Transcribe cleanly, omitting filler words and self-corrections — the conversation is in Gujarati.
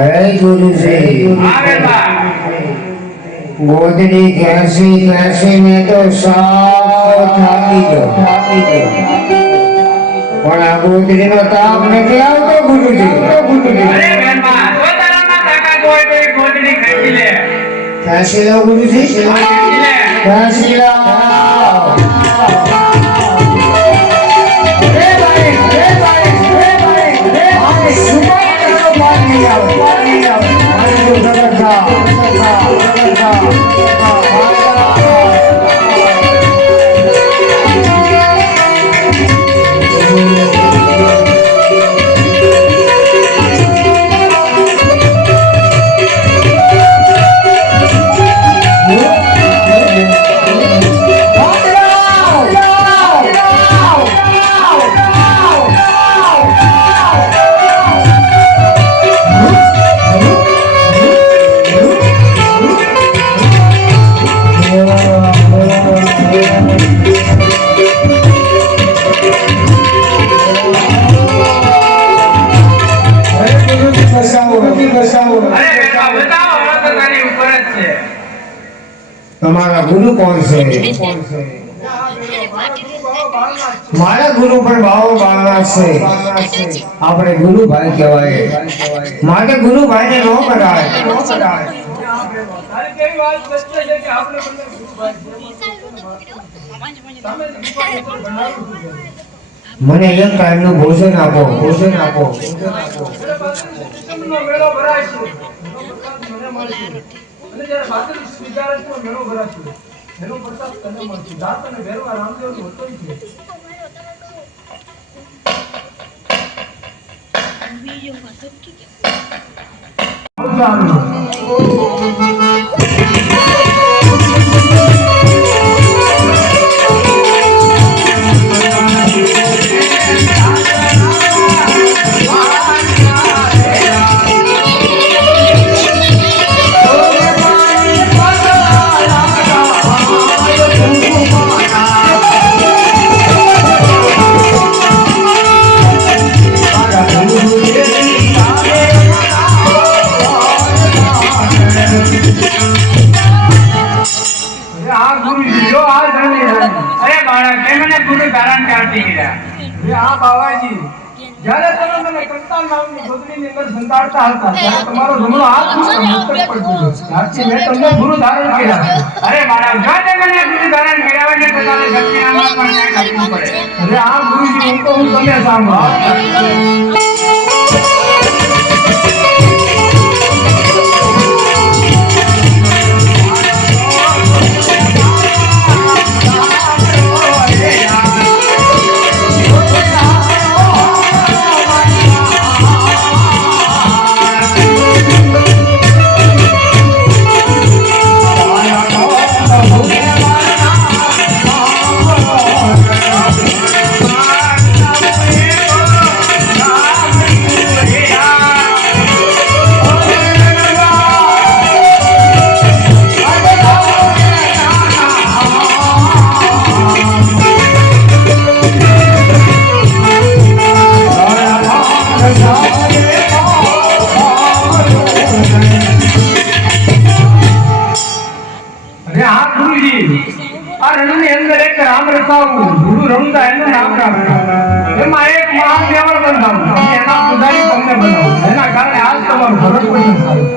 जय गुरु जी। गोदड़ी कैसी कैसी में तो साव थाकी दो પણ આ ગોદડીનો તાપ નથી આવતો ગુરુજી। અરે બેનમાં તો તારામાં તાકાત હોય તો એક ગોદડી ખેંચી લે। ખેંચી લો ગુરુજી, ખેંચી લો। તમારા ગુરુ કોણ છે? મારા ગુરુ પણ ભાવો બાળના છે, આપણે ગુરુભાઈ કહેવાય, માટે ગુરુભાઈ ને નો કરાય। મને એક ટાઈમનું ભોજન આપો, ભોજન આપો। અને જ્યારે માતાજી સ્વીકારે તો મેળો ભરાશે, મેળો પ્રસાદ તને મળશે, દાત અને ભેરવા રામદેવ નો હતો છે। બીજો વાત કે સંતાડતા હતા ત્યારે તમારો જમણો હાથ મસ્તક પર પડ્યો, ત્યારથી મેં તમને ગુરુ ધારણ કર્યા। અરે બાળક જાતે મને ગુરુ ધારણ કર્યા ને પોતાને શક્તિનામાં પણ કાંઈ કરવું પડે। અરે આ ગુરુજી હું તો હું તમને સાંભળો। ગુરુ રમતા એનું નામ રાખ્યું, એમાં એક મહાન દેવળ બંધાવું, એના પૂજારી તમને બનાવું, એના કારણે આજ તમારું ભરત પડી